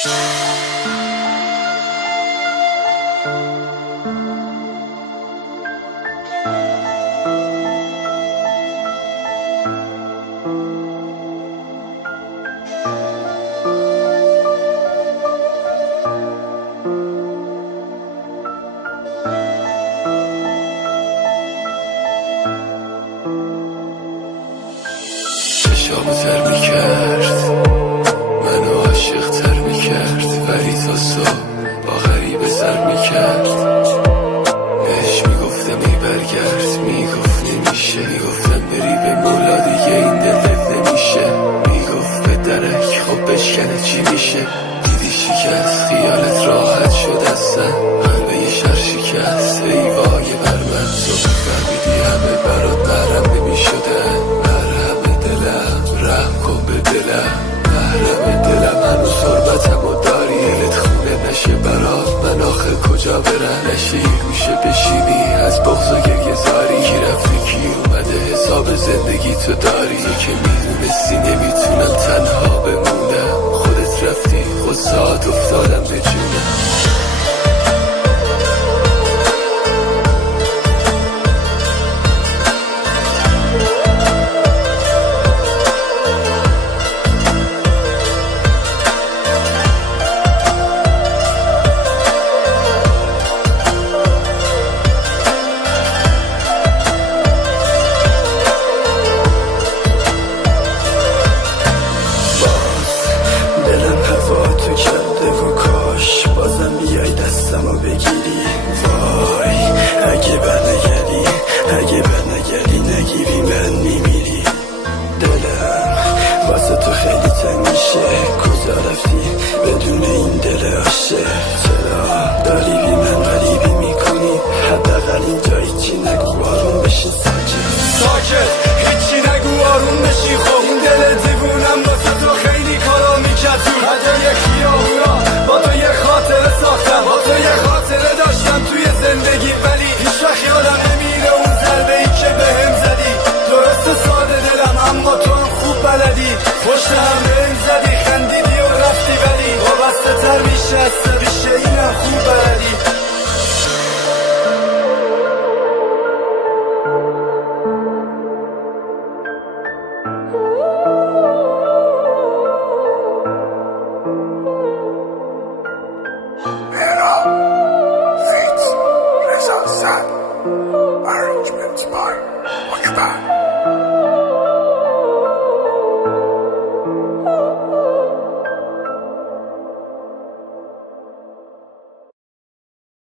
چشامو تر میکرد، منو عاشق تر میکرد، ولی تا صبح با غریبه سر میکرد. بهش میگفتم ای برگرد، میگفت نمیشه، میگفتم بری به مولا دیگه این دل نمیشه، میگفت به درک خب بشکنه چی میشه. دیدی شکست خیالت راحت شد اصلا، قلبه یه شر شکست ای وای بر من. صبح فهمیدی همه برات محرم نمیشدن، رحم کن به دلم، محرم دلم هنوز حرمتم و داری. دلت خونه نشه برات، من آخه کجا برم؟ نشه یه گوشه بشینی از بغض و گریه زاری. کی رفته کی اومده حساب زندگی تو داری. که میدونستی نمیتونم تنها بمونم، خودت رفتی خود ساعت افتادم به جونم. نگیری من میمیری، دلم واسه تو خیلی تنگ میشه. کجا رفتی بدون این دل عاشق؟ چرا داری بی من غریبی میکنی؟ حداقل اینجا هیچی نگو آروم بشی. ساکت هیچی نگو آروم بشی. خب این دل دیوونم واسه تو خیلی کارا میکرد. هجای خیابونا با تو یه خاطره ساختم، با تو یه خاطره داشتم توی زندگی، ولی هیچ وقت یادم نمیره اون ضربه ای که بهم زدی. درست ساده دلم اما تو هم خوب بلدی. پشت